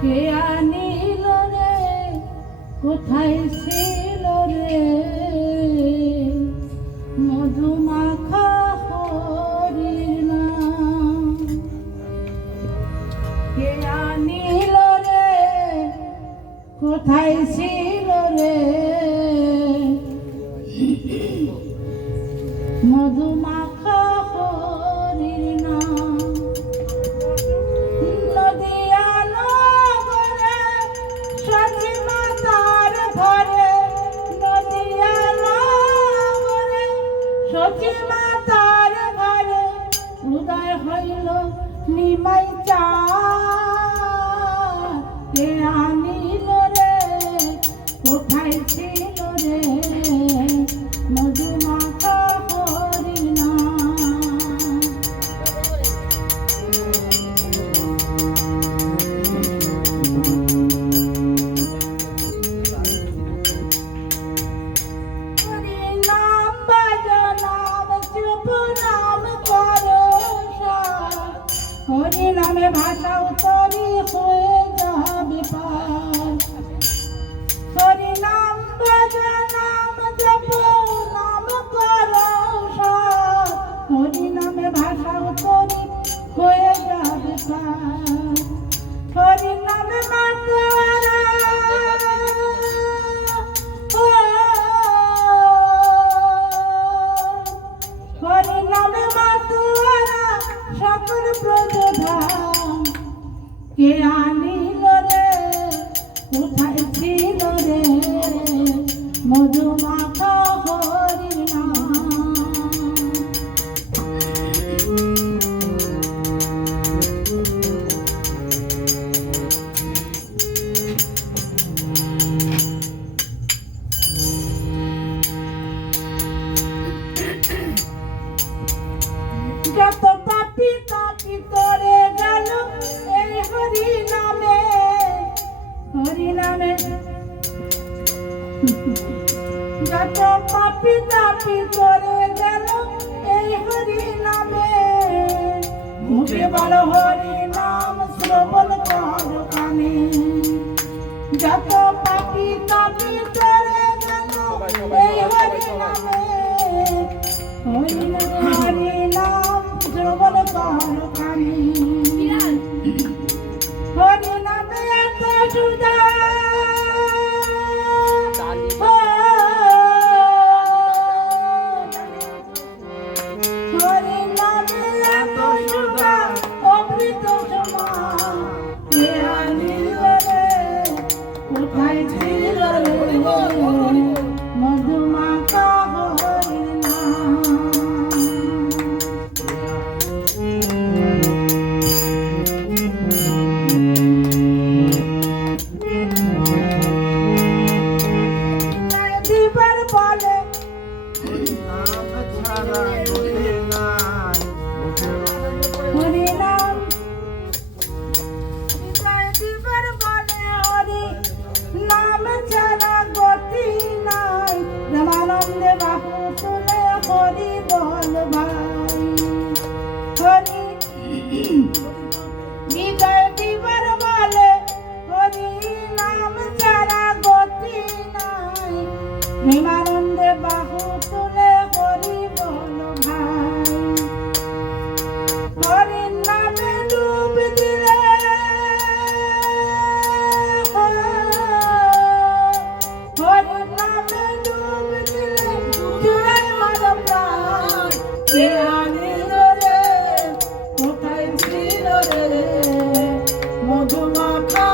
কে আনিল রে কোথায় ছিল রে মধুমাখা হরির নাম কে আনিল রে কোথায় ছিল রে মধুমাখা হরির নাম নদিয়া নগরে সচি মাতার ঘরে নদিয়া নগরে সচি মাতার ঘরে উদয় হইল নিমাই চাঁদ কে আনিল রে কোথায় ছিল রে মধুমাখা হরির নাম হরি নাম বাজো নাম চুপ নাম করো হরি নামে ভাষা উতরি হয়ে যাবে পার হরি নাম বাজো নাম জপ নাম করো হরি নামে ভাষা উতরি হয়ে যাবে পার হরি নামে মাতারা হরি নামে মাতুয়ারা সকল ব্রজধাম কে আনিল রে কোথায় ছিল রে মধুমাখা হরির নাম যত পাপি তাপি করে গেল এই হরি নামে যত পাপি তাপি করে গেল এই হরি নামে মুখে বল হরি নাম শ্রবণ কর কানে যত পাপি তাপি করে গেল এই হরি নামে হরি নাম শ্রবণ কর কানে হরি নামে এত সুধা হরি নামে এত সুধা অমৃত সমান কে আনিল রে কোথায় ছিল রে মধুমাখা হরির নাম দিবার বলে হরি নাম দিবার বলে হরি নাম ছাড়া গতি নাই রামানন্দে বাহু তুলে হরি বল ভাই হরি বিজয় দিবার বলে হরি নাম ছাড়া গতি নাই প্রেমানন্দে বাহু তুলে হরি বল ভাই হরির নামে ডুব দিলে হরির নামে ডুব দিলে জুড়াই মার প্রাণ কে আনিল রে কোথায় ছিল রে মধুমাখা